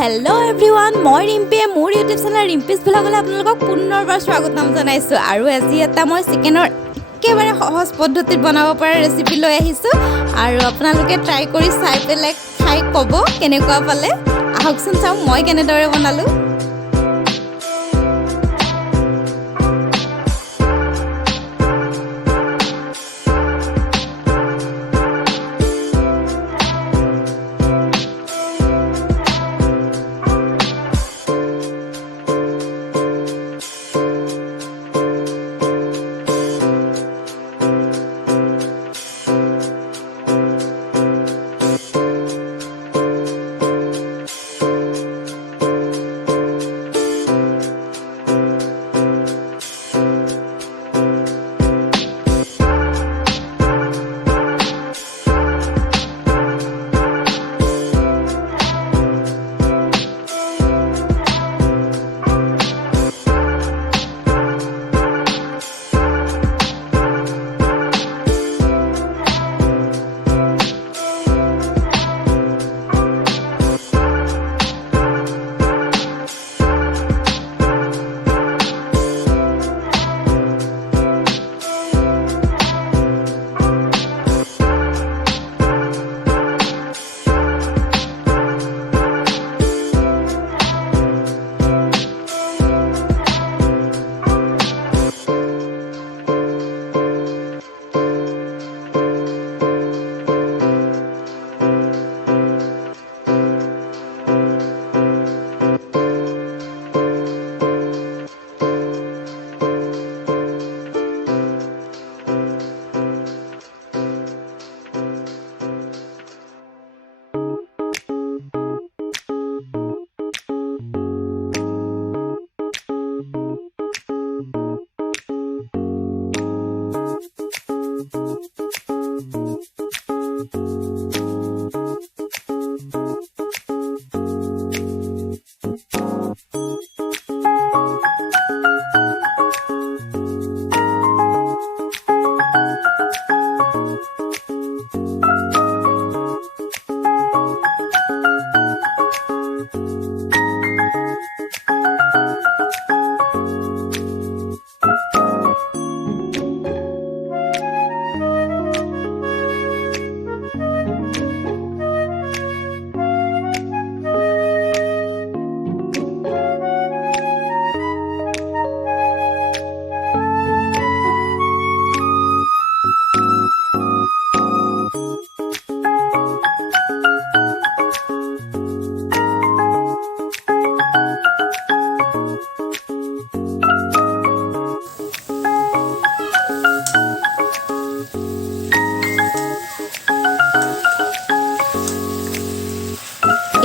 Hello everyone, মই ৰিম্পিয়ে মোৰ YouTube channel ৰিম্পিছ ব্লগলৈ আপোনালোকক পুনৰবাৰ স্বাগতম জনাইছোঁ আৰু আজি এটা মই চিকেনৰ একেবাৰে সহজ পদ্ধতিত বনাব পৰা ৰেচিপি লৈ আহিছোঁ আৰু আপোনালোকে ট্ৰাই কৰি চাই পেলাই খাই ক'ব কেনেকুৱা পালে আহকচোন চাওঁ মই কেনেদৰে বনালোঁ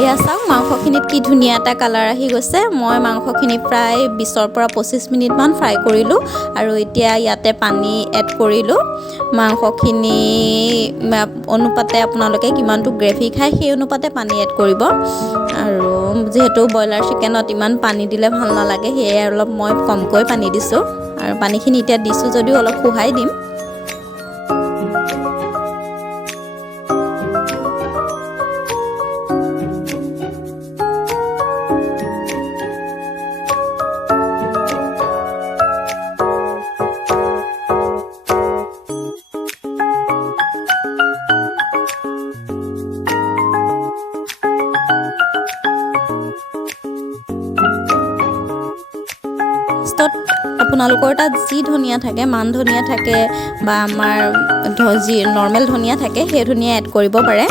এয়া চাওক মাংসখিনিত কি ধুনীয়া এটা কালাৰ আহি গৈছে মই মাংসখিনি প্ৰায় 20 পৰা 25 মিনিটমান ফ্ৰাই কৰিলোঁ আৰু এতিয়া ইয়াতে পানী এড কৰিলোঁ মাংসখিনি অনুপাতে আপোনালোকে কিমানটো গ্ৰেভি খায় সেই অনুপাতে পানী এড কৰিব আৰু যেহেতু ব্ৰইলাৰ চিকেনত ইমান পানী দিলে ভাল নালাগে সেয়ে অলপ মই কমকৈ পানী দিছোঁ আৰু পানীখিনি এতিয়া দিছোঁ যদিও অলপ খুহাই দিম আপোনালোকৰ তাত যি ধনিয়া থাকে মান ধনিয়া থাকে বা আমাৰ যি নৰ্মেল ধনিয়া থাকে সেই ধনিয়া এড কৰিব পাৰে